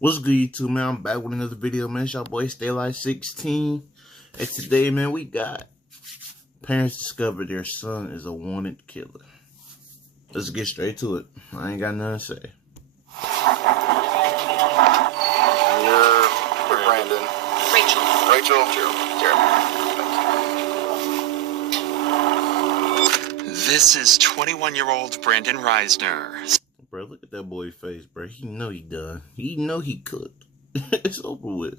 What's good, YouTube, man? I'm back with another video, man. It's your boy, Staylight16. And today, man, we got parents discover their son is a wanted killer. Let's get straight to it. I ain't got nothing to say. You're Brandon. Rachel? Jeremy. This is 21-year-old Brandon Reisner. Bro, look at that boy's face, bro. He know he done. He know he cooked. It's over with.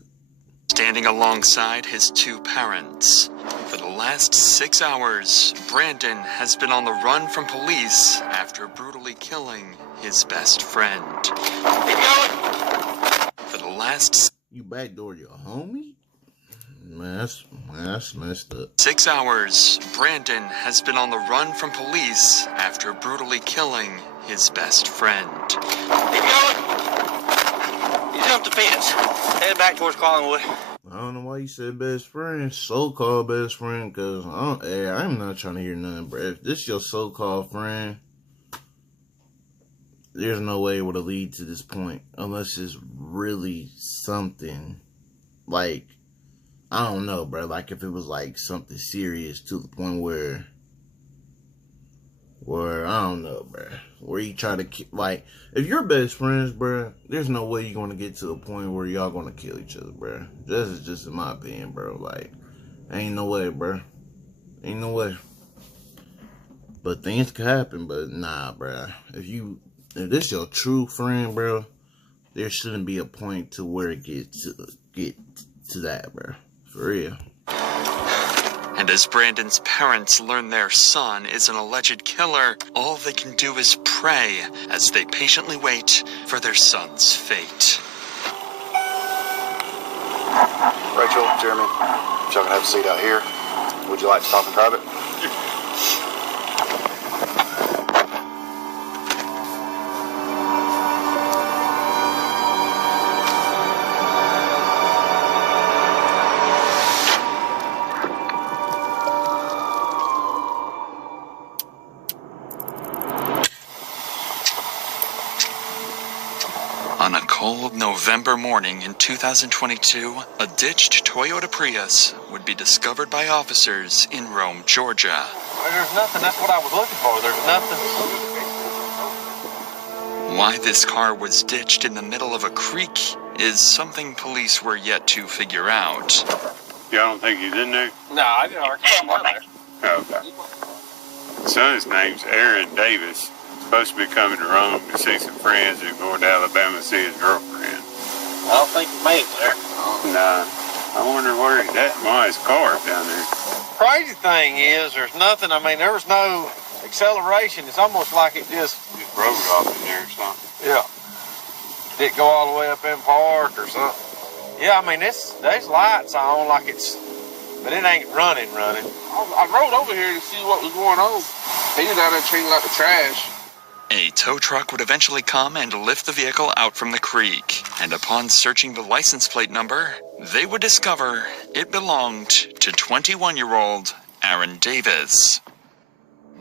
Standing alongside his two parents. For the last 6 hours, Brandon has been on the run from police after brutally killing his best friend. For the last... You backdoored your homie? Man, that's messed up. 6 hours, Brandon has been on the run from police after brutally killing his best friend. Keep going. You jumped the fence. Head back towards Collingwood. I don't know why you said best friend, so-called best friend, because I'm not trying to hear nothing, bro. If this your so-called friend, there's no way it would have lead to this point, unless it's really something, like, I don't know, bro, like if it was like something serious to the point where I don't know, bro, where you try to, like, if you're best friends, bro, there's no way you're going to get to a point where y'all going to kill each other, bro. This is just in my opinion, bro. Like, ain't no way, bro. Ain't no way. But things could happen, but nah, bro. If this your true friend, bro, there shouldn't be a point to where it get to that, bro. For real. And as Brandon's parents learn their son is an alleged killer, all they can do is pray as they patiently wait for their son's fate. Rachel, Jeremy, if y'all can have a seat out here. Would you like to talk in private? On a cold November morning in 2022, a ditched Toyota Prius would be discovered by officers in Rome, Georgia. There's nothing. That's what I was looking for. There's nothing. Why this car was ditched in the middle of a creek is something police were yet to figure out. Y'all don't think he's in there? No, I didn't argue down there. Oh, okay. Son's name's Aaron Davis. Supposed to be coming to Rome to see some friends and going to Alabama to see his girlfriend. I don't think he made it there. Nah, I wonder where he's at. Why his car's down there. Crazy thing is, there's nothing. I mean, there was no acceleration. It's almost like it just broke off in there or something. yeah. Didn't go all the way up in park or something. Yeah, I mean, there's lights on like it's, but it ain't running. I rode over here to see what was going on. He was out there cleaning out the trash. A tow truck would eventually come and lift the vehicle out from the creek. And upon searching the license plate number, they would discover it belonged to 21-year-old Aaron Davis.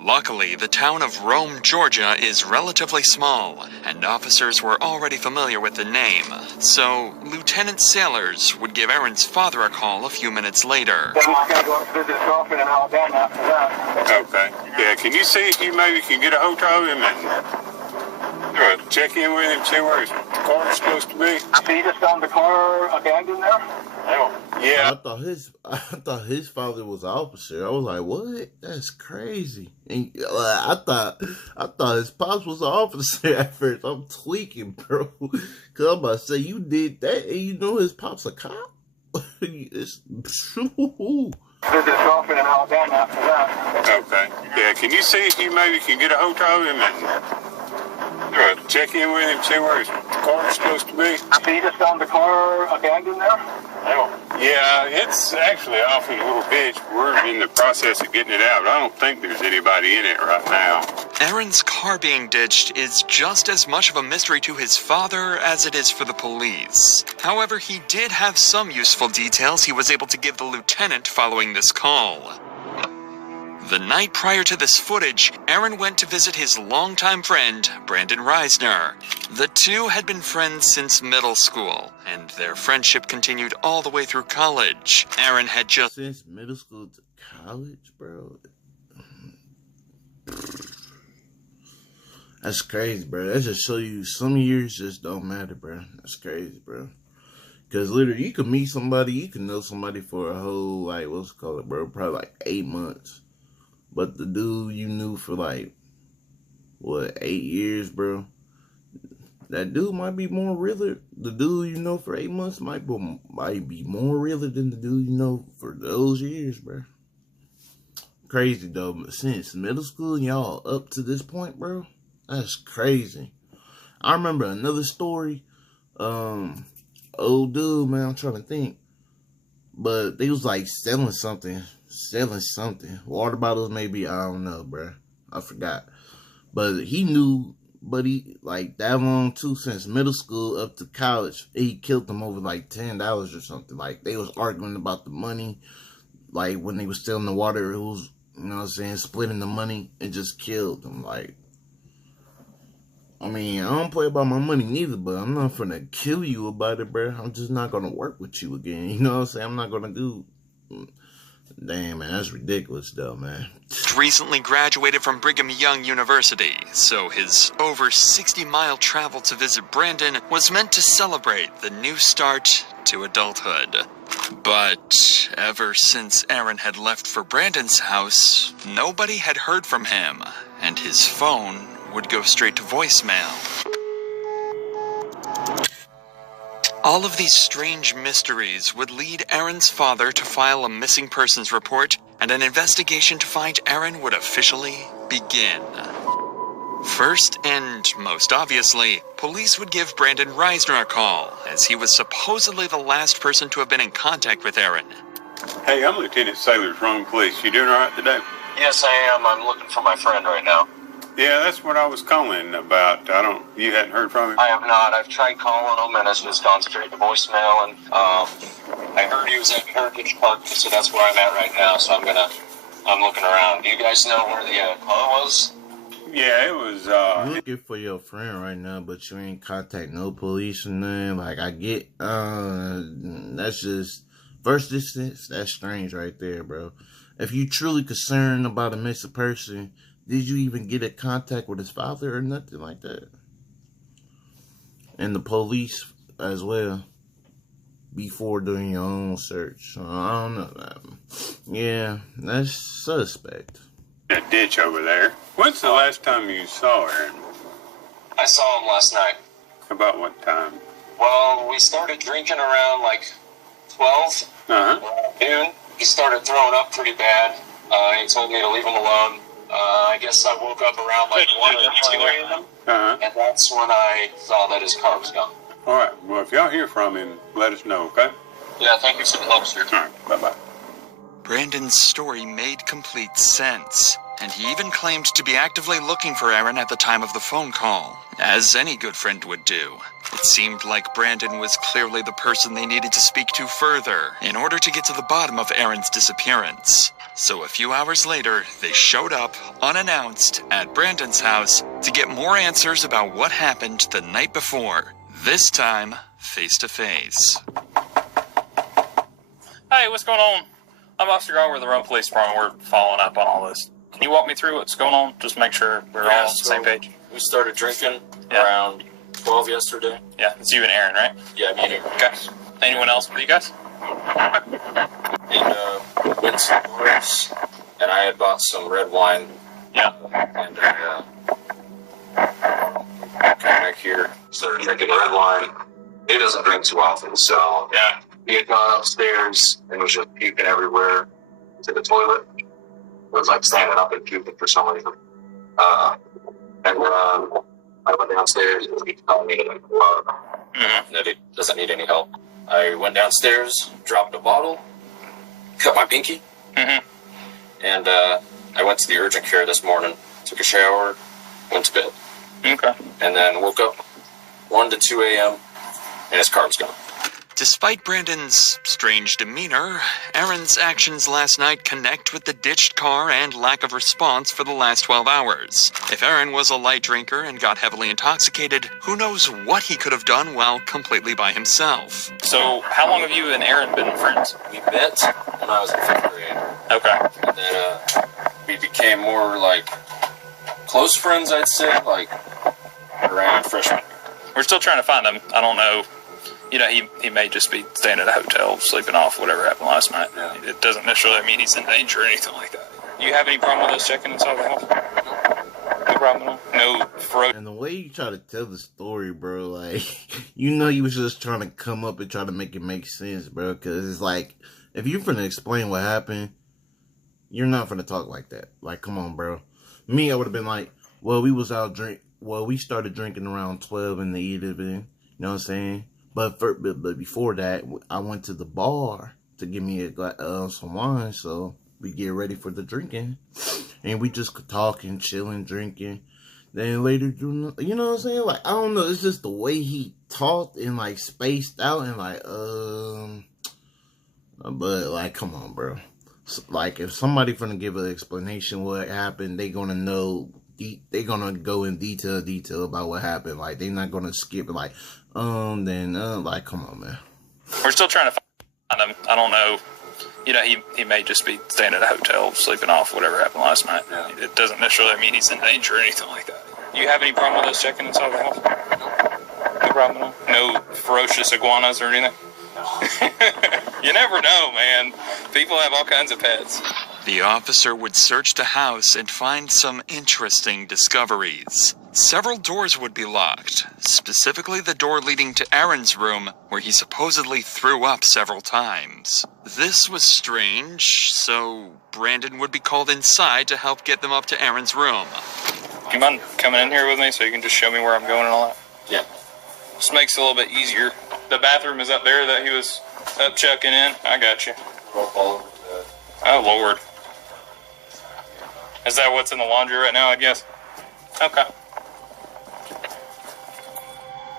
Luckily, the town of Rome, Georgia is relatively small, and officers were already familiar with the name. So, Lieutenant Sailors would give Aaron's father a call a few minutes later. Okay. Yeah, can you see if you maybe can get a hold of him and check in with him, see where his car's supposed to be? So you just found the car abandoned there? Yeah. I thought his father was an officer. I was like, what? That's crazy. And I thought his pops was an officer at first. I'm tweaking, bro. Cause I'm about to say, you did that and you know his pop's a cop? It's true. Visit his girlfriend in Alabama after that. Okay. Yeah, can you see if you maybe can get a hold of him and check in with him, see where his car's supposed to be? So you just found the car abandoned there? Yeah, it's actually off in a little ditch. We're in the process of getting it out. I don't think there's anybody in it right now. Aaron's car being ditched is just as much of a mystery to his father as it is for the police. However, he did have some useful details he was able to give the lieutenant following this call. The night prior to this footage, Aaron went to visit his longtime friend, Brandon Reisner. The two had been friends since middle school, and their friendship continued all the way through college. Aaron had just... Since middle school to college, bro? That's crazy, bro. That just show you some years just don't matter, bro. That's crazy, bro. Because literally, you could meet somebody, you can know somebody for a whole, like, what's it called, bro? Probably like 8 months. But the dude you knew for like, what, 8 years, bro? That dude might be more realer. The dude you know for 8 months might be more realer than the dude you know for those years, bro. Crazy, though. But since middle school, y'all up to this point, bro, that's crazy. I remember another story. Old dude, man, I'm trying to think. But they was like selling something. Water bottles, maybe, I don't know, bro. I forgot. But he knew, buddy, like that long too, since middle school up to college. He killed them over like $10 or something. Like they was arguing about the money. Like when they was selling the water, it was, you know what I'm saying, splitting the money and just killed them. Like, I mean, I don't play about my money neither, but I'm not finna kill you about it, bro. I'm just not gonna work with you again. You know what I'm saying? I'm not gonna do. Damn, man, that's ridiculous, though, man. Recently graduated from Brigham Young University, so his over 60-mile travel to visit Brandon was meant to celebrate the new start to adulthood. But ever since Aaron had left for Brandon's house, nobody had heard from him, and his phone would go straight to voicemail. All of these strange mysteries would lead Aaron's father to file a missing persons report, and an investigation to find Aaron would officially begin. First, and most obviously, police would give Brandon Reisner a call, as he was supposedly the last person to have been in contact with Aaron. Hey, I'm Lieutenant Sailor's Rome Police. You doing all right today? Yes, I am. I'm looking for my friend right now. Yeah, that's what I was calling about. You hadn't heard from him? I have not. I've tried calling him, and it's just gone straight to voicemail. And I heard he was at Heritage Park, so that's where I'm at right now. So I'm looking around. Do you guys know where the car was? Yeah, it was. You're looking for your friend right now, but you ain't contact no police or nothing. Like, I get, that's just, first instance, that's strange right there, bro. If you truly concerned about a missing person, did you even get in contact with his father or nothing like that? And the police as well, before doing your own search. So, I don't know. Yeah, that's suspect. A ditch over there. When's the last time you saw Aaron? I saw him last night. About what time? Well, we started drinking around like 12 noon. He started throwing up pretty bad. He told me to leave him alone. I guess I woke up around like 1 or 2 a.m. And that's when I saw that his car was gone. All right. Well, if y'all hear from him, let us know, okay? Yeah, thank you for the help, sir. All right. Bye-bye. Brandon's story made complete sense, and he even claimed to be actively looking for Aaron at the time of the phone call, as any good friend would do. It seemed like Brandon was clearly the person they needed to speak to further in order to get to the bottom of Aaron's disappearance. So a few hours later, they showed up, unannounced, at Brandon's house to get more answers about what happened the night before, this time face to face. Hey, what's going on? I'm Officer Gar with the Rome Police Department. We're following up on all this. Can you walk me through what's going on? Just make sure we're all on the same page. We started drinking around 12 yesterday. Yeah, it's you and Aaron, right? Yeah, me and Aaron. Okay. Anyone else with you guys? And went to bars, and I had bought some red wine. Yeah. And came back here, started drinking red wine. He doesn't drink too often, so Yeah. he had gone upstairs and was just puking everywhere to the toilet. It was like standing up and puking for some reason. I went downstairs and he told me that he doesn't need any help. I went downstairs, dropped a bottle, cut my pinky, and I went to the urgent care this morning, took a shower, went to bed. Okay. And then woke up 1 to 2 a.m. and his car was gone. Despite Brandon's strange demeanor, Aaron's actions last night connect with the ditched car and lack of response for the last 12 hours. If Aaron was a light drinker and got heavily intoxicated, who knows what he could have done while completely by himself. So, how long have you and Aaron been friends? We met when I was in 5th grade. Okay. And then we became more like close friends, I'd say, like around freshman year. We're still trying to find him. I don't know. You know, he may just be staying at a hotel, sleeping off whatever happened last night. Yeah. It doesn't necessarily mean he's in danger or anything like that. You have any problem with us checking inside the house? No problem at all? No ferocious. And the way you try to tell the story, bro, like, you know you was just trying to come up and try to make it make sense, bro, because it's like, if you're finna explain what happened, you're not finna talk like that. Like, come on, bro. Me, I would have been like, well, we started drinking around 12 in the evening, you know what I'm saying? But before that, I went to the bar to give me some wine, so we get ready for the drinking. And we just talking, chilling, drinking. Then later, you know what I'm saying? Like, I don't know, it's just the way he talked and, like, spaced out and, like, but, like, come on, bro. Like, if somebody finna give an explanation what happened, they gonna know, they gonna go in detail about what happened. Like, they not gonna skip it, like, like, come on, man. We're still trying to find him. I don't know. You know, he may just be staying at a hotel, sleeping off whatever happened last night. Yeah. It doesn't necessarily mean he's in danger or anything like that. You have any problem with us checking inside the house? No problem at all? No ferocious iguanas or anything? You never know, man. People have all kinds of pets. The officer would search the house and find some interesting discoveries. Several doors would be locked, specifically the door leading to Aaron's room, where he supposedly threw up several times. This was strange, so Brandon would be called inside to help get them up to Aaron's room. Do you mind coming in here with me so you can just show me where I'm going and all that? Yeah. This makes it a little bit easier. The bathroom is up there that he was up checking in. I got you. Oh, Lord. Is that what's in the laundry right now, I guess? Okay.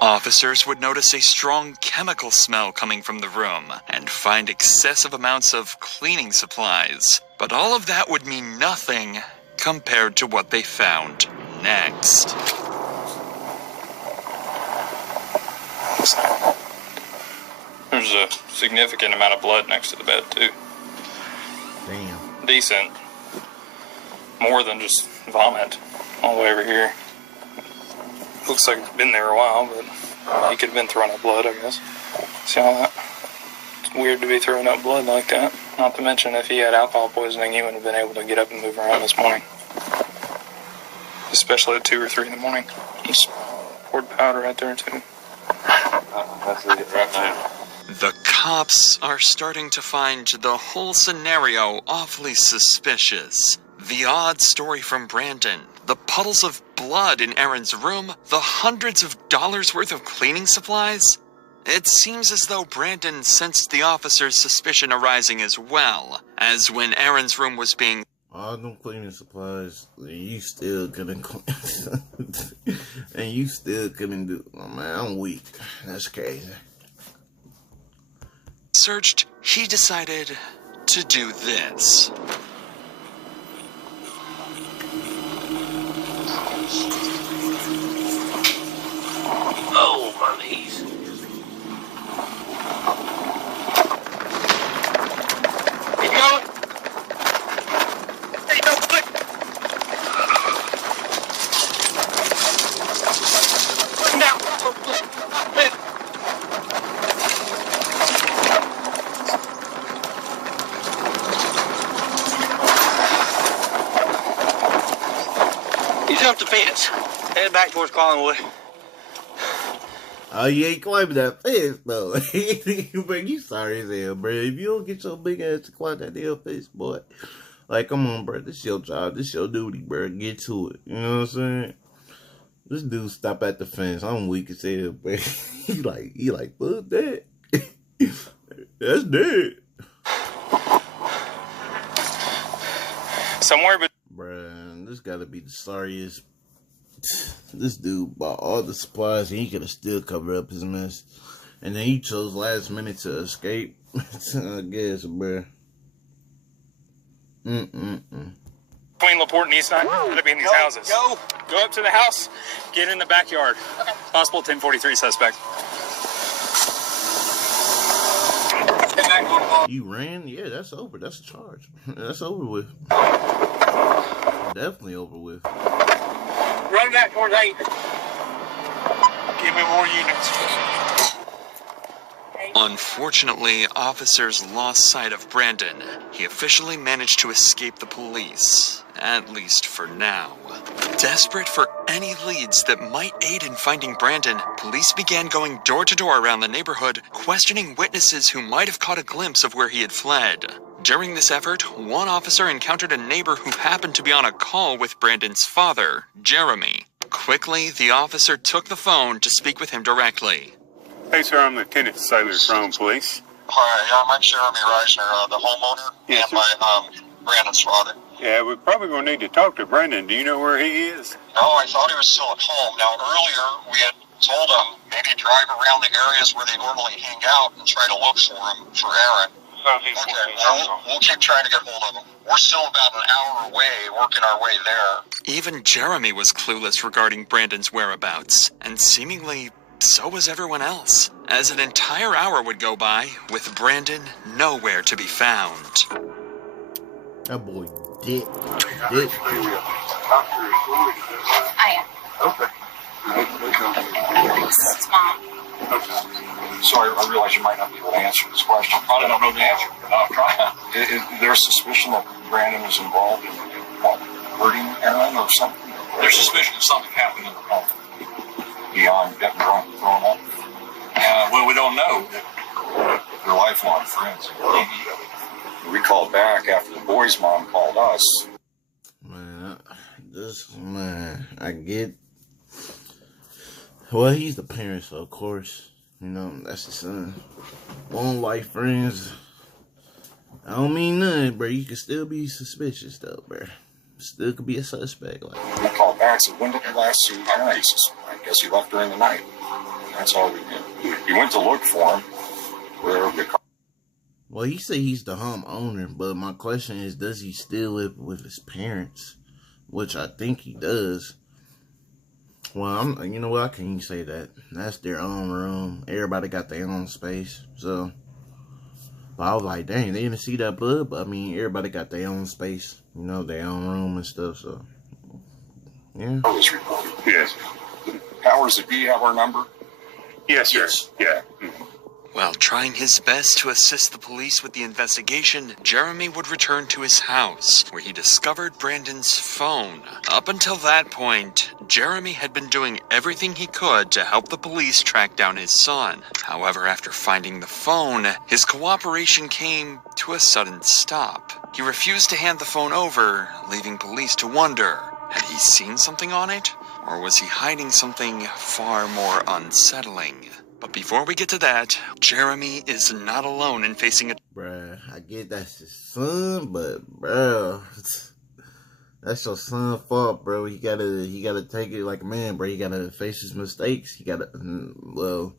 Officers would notice a strong chemical smell coming from the room and find excessive amounts of cleaning supplies. But all of that would mean nothing compared to what they found next. There's a significant amount of blood next to the bed, too. Damn. Decent. More than just vomit all the way over here. Looks like it's been there a while, but he could have been throwing up blood, I guess. See all that? It's weird to be throwing up blood like that. Not to mention, if he had alcohol poisoning, he wouldn't have been able to get up and move around this morning. Especially at 2 or 3 in the morning. Just poured powder right there, too. That's it right now. The cops are starting to find the whole scenario awfully suspicious. The odd story from Brandon, the puddles of blood in Aaron's room, the hundreds of dollars worth of cleaning supplies. It seems as though Brandon sensed the officer's suspicion arising as well, as when Aaron's room was being... All them cleaning supplies, you still couldn't clean. And you still couldn't do... Oh, man, I'm weak. That's crazy. searched, he decided to do this. Oh, my knees. Keep going. Hey, no, quick. Now. You jumped the fence. Head back towards Collingwood. Oh, you ain't climbing that fence, though. But you sorry as hell, bro. If you don't get your big ass to climb that damn fence, boy. Like, come on, bro. This your job. This your duty, bro. Get to it. You know what I'm saying? This dude stop at the fence. I'm weak as hell, bro. he like, fuck that. That's dead. Somewhere, but Bruh, this gotta be the sorriest. This dude bought all the supplies and he could have still covered up his mess. And then he chose last minute to escape. I guess, bruh. Between LaPorte and East 9, gotta be in these houses. Go up to the house, get in the backyard. Okay. Possible 1043 suspect. You ran? Yeah, that's over. That's a charge. That's over with. Definitely over with. Run back towards 8. Give me more units. Unfortunately, officers lost sight of Brandon. He officially managed to escape the police, at least for now. Desperate for any leads that might aid in finding Brandon, police began going door to door around the neighborhood, questioning witnesses who might have caught a glimpse of where he had fled. During this effort, one officer encountered a neighbor who happened to be on a call with Brandon's father, Jeremy. Quickly, the officer took the phone to speak with him directly. Hey, sir, I'm Lieutenant Sailor Throne Police. Hi, I'm Jeremy Reisner, the homeowner, yes, and my Brandon's father. Yeah, we're probably going to need to talk to Brandon. Do you know where he is? No, I thought he was still at home. Now, earlier we had told him maybe drive around the areas where they normally hang out and try to look for him, for Aaron. Okay, we'll keep trying to get hold of him. We're still about an hour away, working our way there. Even Jeremy was clueless regarding Brandon's whereabouts, and seemingly so was everyone else, as an entire hour would go by with Brandon nowhere to be found. That boy dick. I am. Okay. It's Mom. Okay. Sorry, I realize you might not be able to answer this question. I probably don't know the answer, but I'll try. Is there suspicion that Brandon was involved in hurting Aaron or something? There's suspicion that something happened in the home. Beyond getting drunk and throwing up? Well, we don't know. They're lifelong friends. We called back after the boy's mom called us. Man, I get. Well, he's the parent, so of course, you know, that's the son. One life friends. I don't mean nothing, bro. You can still be suspicious, though, bro. Still could be a suspect. Like. We called back and said, when did you last see Aaron? He says, I guess he left during the night. That's all we did. He went to look for him. Well, he said he's the homeowner, but my question is, does he still live with his parents? Which I think he does. Well, you know what? I can't even say that. That's their own room. Everybody got their own space. So, but I was like, dang, they didn't see that blood. But I mean, everybody got their own space. You know, their own room and stuff. So, yeah. Yes. Powers that be have our number? Yes, sir. Yeah. While trying his best to assist the police with the investigation, Jeremy would return to his house, where he discovered Brandon's phone. Up until that point, Jeremy had been doing everything he could to help the police track down his son. However, after finding the phone, his cooperation came to a sudden stop. He refused to hand the phone over, leaving police to wonder, had he seen something on it? Or was he hiding something far more unsettling? But before we get to that, Jeremy is not alone in facing a... Bruh, I get that's his son, but bruh, that's your son's fault, bro. He gotta take it like a man, bro. He gotta face his mistakes. He gotta, well,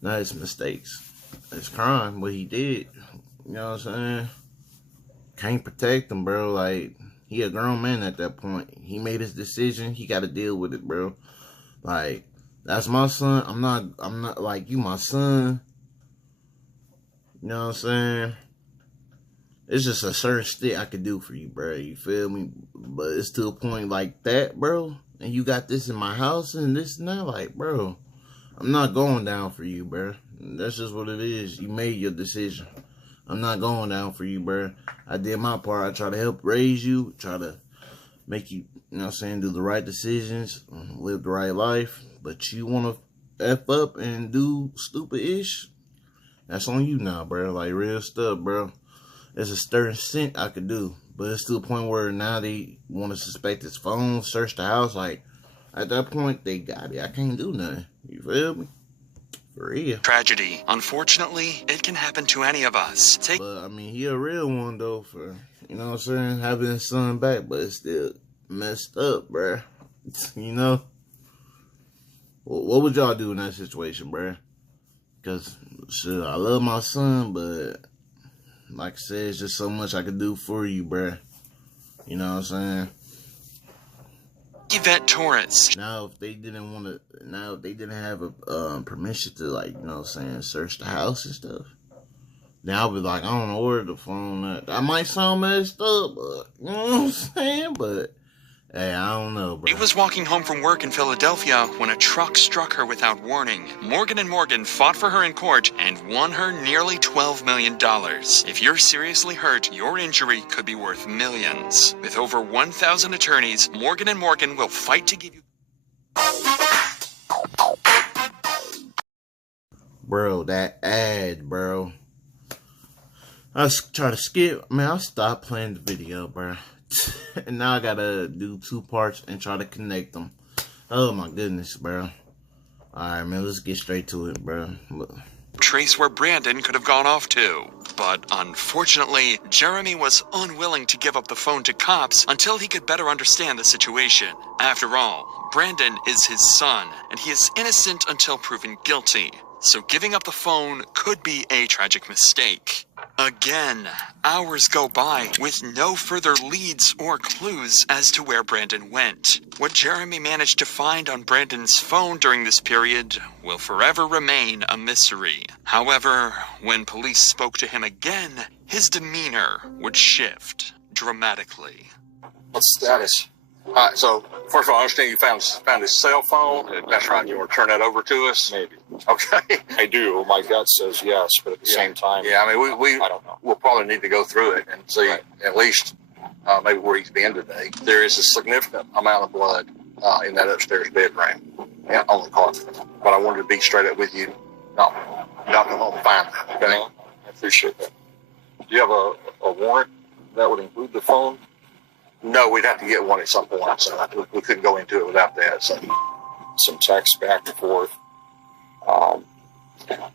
not his mistakes. His crime, what he did. You know what I'm saying? Can't protect him, bro. Like, he a grown man at that point. He made his decision. He gotta deal with it, bro. Like, that's my son. I'm not like, you my son. You know what I'm saying? It's just a certain shit I could do for you, bro. You feel me? But it's to a point like that, bro. And you got this in my house and this and that. Like, bro, I'm not going down for you, bro. That's just what it is. You made your decision. I'm not going down for you, bro. I did my part. I try to help raise you. Try to make you, you know what I'm saying, do the right decisions. Live the right life. But you want to F up and do stupid-ish? That's on you now, bro. Like, real stuff, bro. There's a certain scent I could do. But it's to the point where now they want to suspect his phone, search the house. Like, at that point, they got it. I can't do nothing. You feel me? For real. Tragedy. Unfortunately, it can happen to any of us. But, I mean, he a real one, though, for, you know what I'm saying, having his son back. But it's still messed up, bro. You know? What would y'all do in that situation, bruh? because shit, I love my son, but like I said, it's just so much I could do for you, bruh. You know what I'm saying? Yvette Torres. Now, if they didn't want to, now if they didn't have a permission to, like, you know what I'm saying, search the house and stuff, then I'll be like, I don't know where the phone at. I might sound messed up, but you know what I'm saying? But hey, I don't know, bro. He was walking home from work in Philadelphia when a truck struck her without warning. Morgan & Morgan fought for her in court and won her nearly $12 million. If you're seriously hurt, your injury could be worth millions. With over 1,000 attorneys, Morgan & Morgan will fight to give you... Bro, that ad, bro. I try to skip. Man, I stopped playing the video, bro. And now I gotta do 2 parts and try to connect them. Oh my goodness, bro. Alright, man, let's get straight to it, bro. Trace where Brandon could have gone off to. But unfortunately, Jeremy was unwilling to give up the phone to cops until he could better understand the situation. After all, Brandon is his son, and he is innocent until proven guilty. So giving up the phone could be a tragic mistake. Again, hours go by with no further leads or clues as to where Brandon went. What Jeremy managed to find on Brandon's phone during this period will forever remain a mystery. However, when police spoke to him again, his demeanor would shift dramatically. What's the status? So, first of all, I understand you found his cell phone. That's right. You want to turn that over to us? Maybe. Okay. I do. My gut says yes, but at the same time, yeah. I mean, I don't know. We'll probably need to go through it and see at least maybe where he's been today. There is a significant amount of blood in that upstairs bedroom on the carpet. But I wanted to be straight up with you. No, not come home and find it. Okay. I appreciate that. Do you have a warrant that would include the phone? No, we'd have to get one at some point, so we couldn't go into it without that. So, some text back and forth.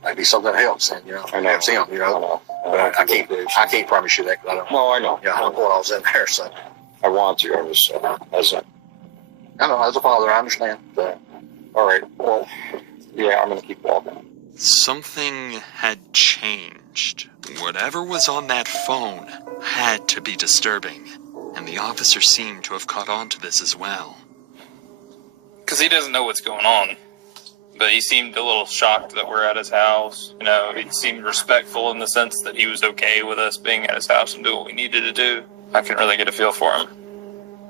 Maybe something helps, and I know it's him, But I can't promise you that. I don't. No, I know. Yeah, I don't know what I was in there, so I want to. I was as a father, I understand. But, all right. Well, yeah, I'm going to keep walking. Something had changed. Whatever was on that phone had to be disturbing. And the officer seemed to have caught on to this as well. Because he doesn't know what's going on. But he seemed a little shocked that we're at his house. He seemed respectful in the sense that he was okay with us being at his house and doing what we needed to do. I couldn't really get a feel for him.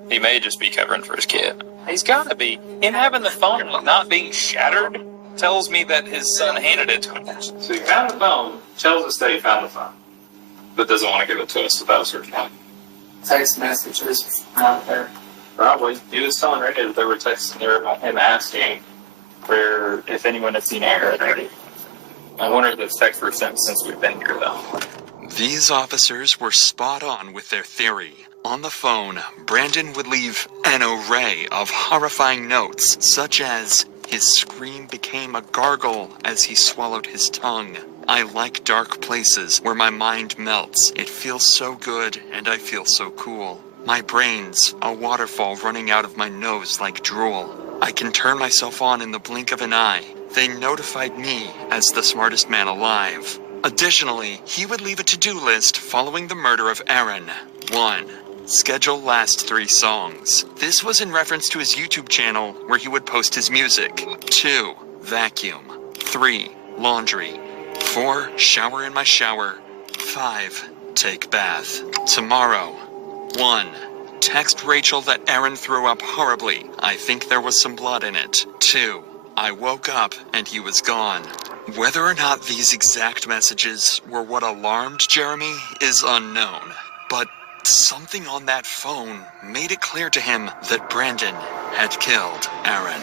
He may just be covering for his kid. He's got to be. Him having the phone not being shattered tells me that his son handed it to him. So he found the phone, tells us that he found the phone, but doesn't want to give it to us without searching it. Text messages out there. Probably. He was telling Randy that they were texting him asking if anyone had seen Aaron already. I wonder if those texts were sent since we've been here, though. These officers were spot on with their theory. On the phone, Brandon would leave an array of horrifying notes, such as, his scream became a gargle as he swallowed his tongue. I like dark places where my mind melts. It feels so good and I feel so cool. My brain's a waterfall running out of my nose like drool. I can turn myself on in the blink of an eye. They notified me as the smartest man alive. Additionally, he would leave a to-do list following the murder of Aaron. 1. Schedule last 3 songs. This was in reference to his YouTube channel where he would post his music. 2. Vacuum. 3. Laundry. 4. Shower in my shower. 5. Take bath. Tomorrow. 1. Text Rachel that Aaron threw up horribly. I think there was some blood in it. 2. I woke up and he was gone. Whether or not these exact messages were what alarmed Jeremy is unknown. But something on that phone made it clear to him that Brandon had killed Aaron.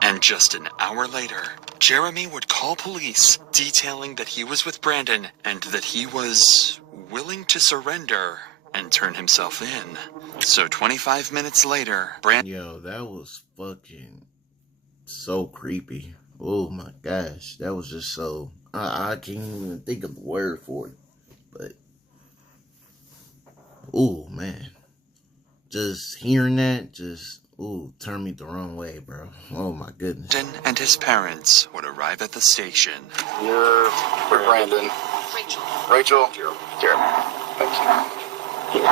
And just an hour later, Jeremy would call police, detailing that he was with Brandon and that he was willing to surrender and turn himself in. So 25 minutes later, Brandon... Yo, that was fucking so creepy. Oh my gosh, that was just so... I can't even think of the word for it. But... oh man. Just hearing that, just... Ooh, turned me the wrong way, bro. Oh my goodness. Brandon and his parents would arrive at the station. You're Brandon. Rachel. Jeremy. Thank you.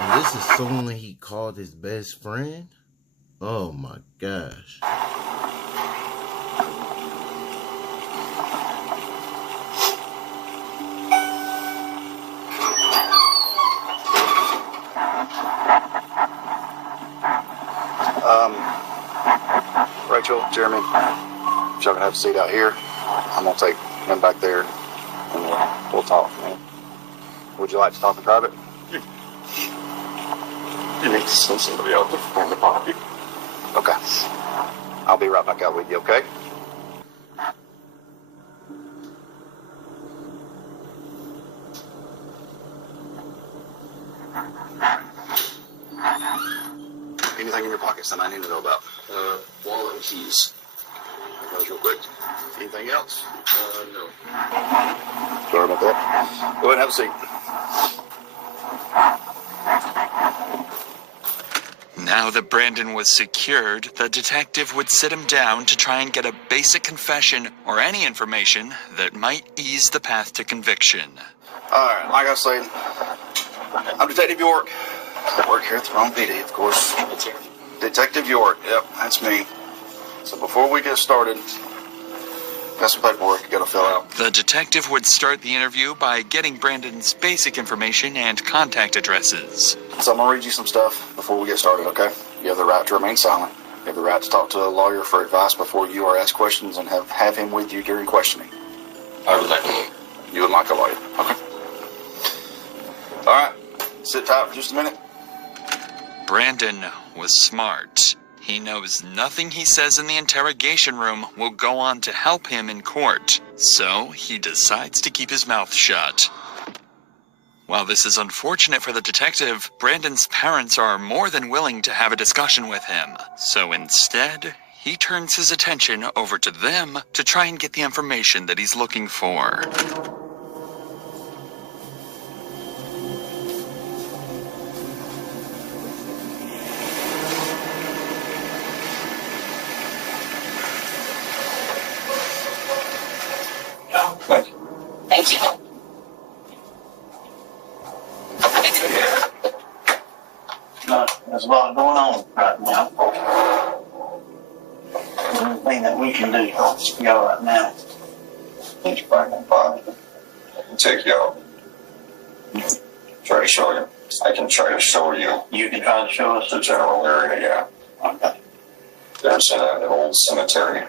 And this is someone he called his best friend? Oh my gosh. Rachel, Jeremy, if y'all can have a seat out here, I'm gonna take him back there and we'll talk, man. Would you like to talk in private? You need to send somebody out to find the body. Okay. I'll be right back out with you, okay? Anything in your pockets that I need to know about? Wallet and keys. Those real quick. Anything else? No. Sorry about that. Go ahead and have a seat. Now that Brandon was secured, the detective would sit him down to try and get a basic confession or any information that might ease the path to conviction. Alright, like I was saying, I'm Detective York. I work here at the Rome PD, of course. Detective York, yep, that's me. So before we get started, got some paperwork you gotta fill out. The detective would start the interview by getting Brandon's basic information and contact addresses. So I'm gonna read you some stuff before we get started, okay? You have the right to remain silent. You have the right to talk to a lawyer for advice before you are asked questions and have him with you during questioning. I would like a lawyer. You would like a lawyer, okay? Alright, sit tight for just a minute. Brandon was smart. He knows nothing he says in the interrogation room will go on to help him in court, so he decides to keep his mouth shut. While this is unfortunate for the detective, Brandon's parents are more than willing to have a discussion with him, so instead, he turns his attention over to them to try and get the information that he's looking for. Thank you. There's a lot going on right now. The only thing that we can do is go right now. Need to find my body. I can take you out. Try to show you. I can try to show you. You can try to show us The general area, yeah. Okay. There's an old cemetery.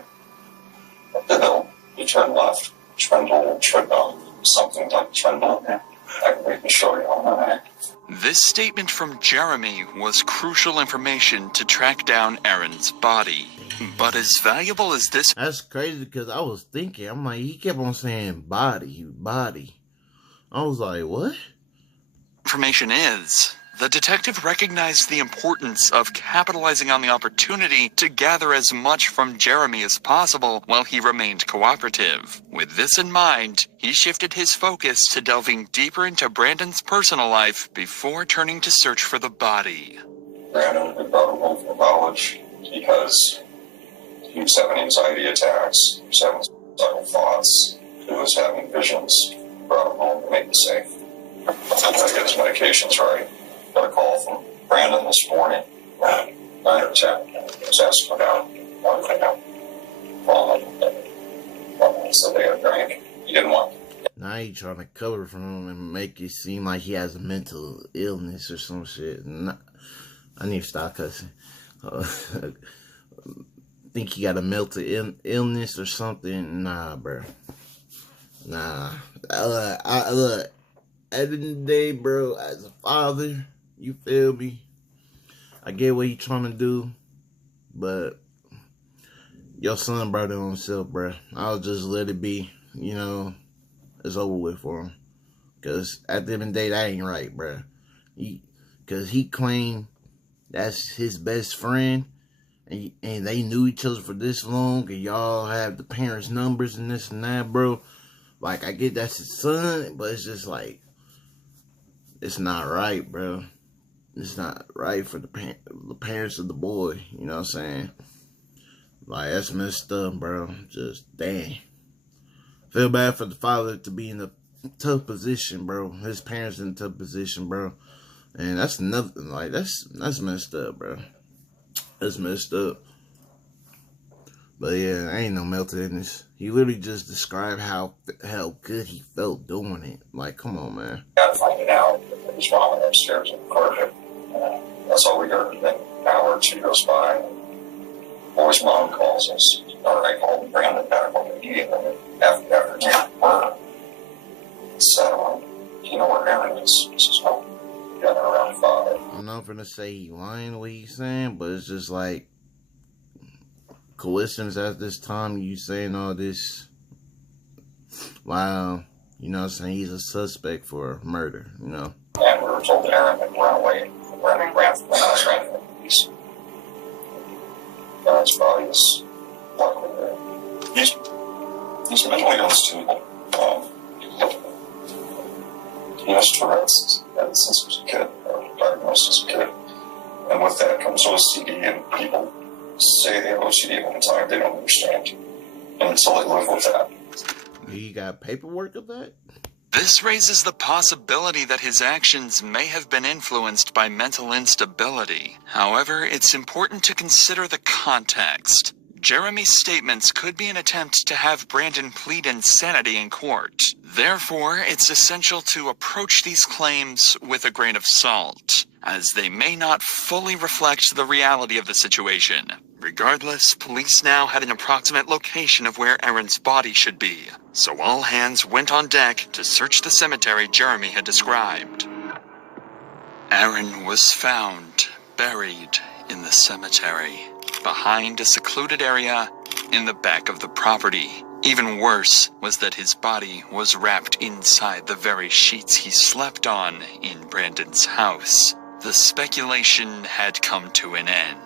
Up the hill. You turn left. Trendle, something like Trendle. Okay. I can show you all that. This statement from Jeremy was crucial information to track down Aaron's body. But as valuable as this... That's crazy because I was thinking, I'm like, he kept on saying body. I was like, what? Information is, the detective recognized the importance of capitalizing on the opportunity to gather as much from Jeremy as possible while he remained cooperative. With this in mind, he shifted his focus to delving deeper into Brandon's personal life before turning to search for the body. Brandon had brought him home from college because he was having anxiety attacks, he was having suicidal thoughts, he was having visions. Brought him home to make him safe. I gotta get his medications right. Got a call from Brandon this morning at 9 or 10. He was asking about one thing out. So they had a drink. He didn't want. Now he trying to cover from him and make it seem like he has a mental illness or some shit. I need to stop cussing. Think he got a mental illness or something? Nah, bro. Nah. Look, at the end of the day, bro, as a father, you feel me? I get what he trying to do, but your son brought it on himself, bro. I'll just let it be. You know, it's over with for him. Because at the end of the day, that ain't right, bro. Because he claimed that's his best friend, and they knew each other for this long, and y'all have the parents' numbers and this and that, bro. Like, I get that's his son, but it's just like, it's not right, bro. It's not right for the parents of the boy. You know what I'm saying? Like, that's messed up, bro. Just, dang. Feel bad for the father to be in a tough position, bro. His parents in a tough position, bro. And that's nothing. Like, that's messed up, bro. That's messed up. But yeah, ain't no melting in this. He literally just described how good he felt doing it. Like, come on, man. Got to find it out. His mom went upstairs and recorded it. That's all we heard. And then an hour or two goes by. And boy's mom calls us. Or I called Brandon back on immediately after the murder. So, you know where Aaron is? He says, well, yeah, they're around 5. I'm not gonna say he lying what he's saying, but it's just like coincidence at this time you saying all this. Wow, you know what I'm saying? He's a suspect for murder, you know. And we were told that Aaron had run away. Ran from the police. Aaron's body is luckily there. He's mentally unstable. He has Tourette's since he was a kid, diagnosed as a kid. And with that comes OCD, and people say they have OCD all the time. They don't understand. And until they live with that. You got paperwork of that? This raises the possibility that his actions may have been influenced by mental instability. However, it's important to consider the context. Jeremy's statements could be an attempt to have Brandon plead insanity in court. Therefore, it's essential to approach these claims with a grain of salt, as they may not fully reflect the reality of the situation. Regardless, police now had an approximate location of where Aaron's body should be, so all hands went on deck to search the cemetery Jeremy had described. Aaron was found buried in the cemetery, behind a secluded area in the back of the property. Even worse was that his body was wrapped inside the very sheets he slept on in Brandon's house. The speculation had come to an end.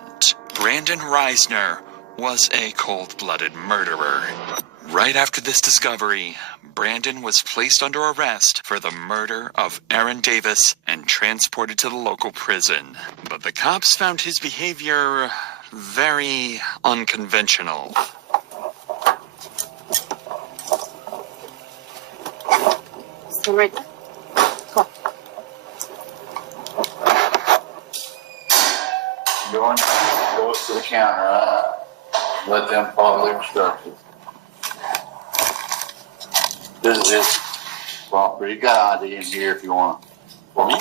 Brandon Reisner was a cold-blooded murderer. Right after this discovery, Brandon was placed under arrest for the murder of Aaron Davis and transported to the local prison. But the cops found his behavior very unconventional. Right there. Come on. Go up to the counter, let them follow their instructions. This is his property. You got ID in here if you want. For me?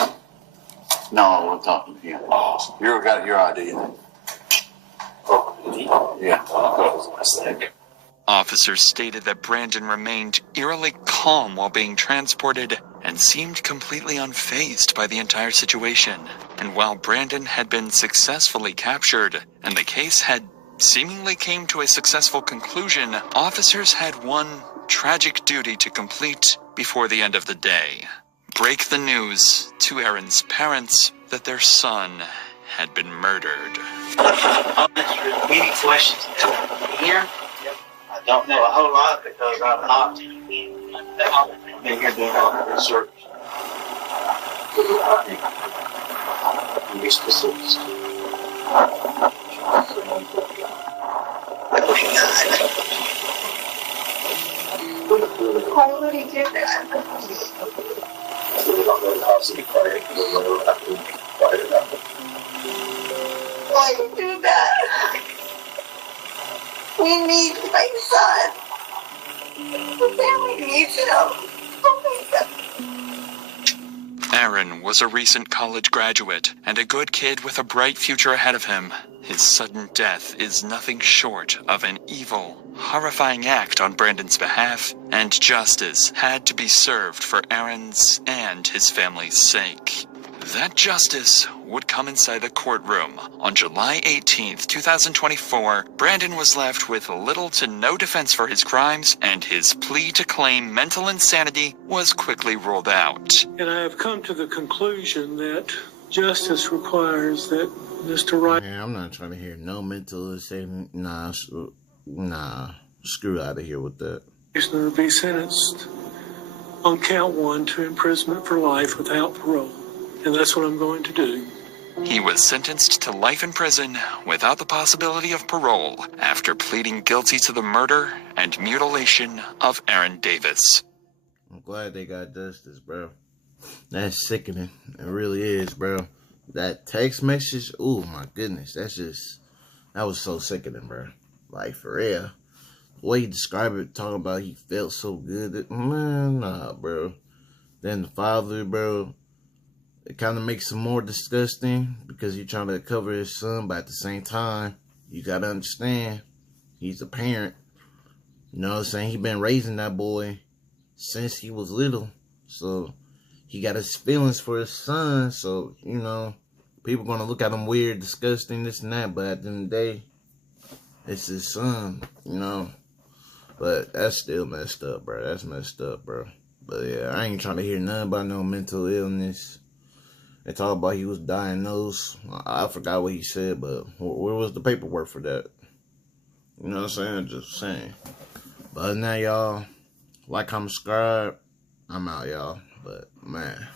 No, we're talking to you. You got your ID in there. Yeah. Officers stated that Brandon remained eerily calm while being transported and seemed completely unfazed by the entire situation. And while Brandon had been successfully captured and the case had seemingly came to a successful conclusion, officers had one tragic duty to complete before the end of the day. Break the news to Aaron's parents that their son had been murdered. I'll answer any questions. Here? I don't know a whole lot because I'm not been here doing all the research. Be specifics. Why would he do that? Why you do that? We need my son. The family needs him. Oh my God. Aaron was a recent college graduate and a good kid with a bright future ahead of him. His sudden death is nothing short of an evil, horrifying act on Brandon's behalf, and justice had to be served for Aaron's and his family's sake. That justice would come inside the courtroom. On July 18th, 2024, Brandon was left with little to no defense for his crimes, and his plea to claim mental insanity was quickly ruled out. And I have come to the conclusion that justice requires that Mr. Wright... Man, I'm not trying to hear no mental insanity. Nah, screw out of here with that. ...be sentenced on count 1 to imprisonment for life without parole. and that's what I'm going to do. He was sentenced to life in prison without the possibility of parole after pleading guilty to the murder and mutilation of Aaron Davis. I'm glad they got justice, bro. That's sickening. It really is, bro. That text message, oh my goodness, that was so sickening, bro. Like, for real. The way he described it, talking about he felt so good. Man, nah, bro. Then the father, bro, it kind of makes him more disgusting because he's trying to cover his son, but at the same time, you got to understand, he's a parent. You know what I'm saying? He been raising that boy since he was little. So, he got his feelings for his son. So, you know, people going to look at him weird, disgusting, this and that. But at the end of the day, it's his son, you know. But that's still messed up, bro. That's messed up, bro. But yeah, I ain't trying to hear nothing about no mental illness. They talk about he was diagnosed. I forgot what he said, but where was the paperwork for that? You know what I'm saying? Just saying. But other than that, y'all, like, comment, subscribe. I'm out, y'all. But, man.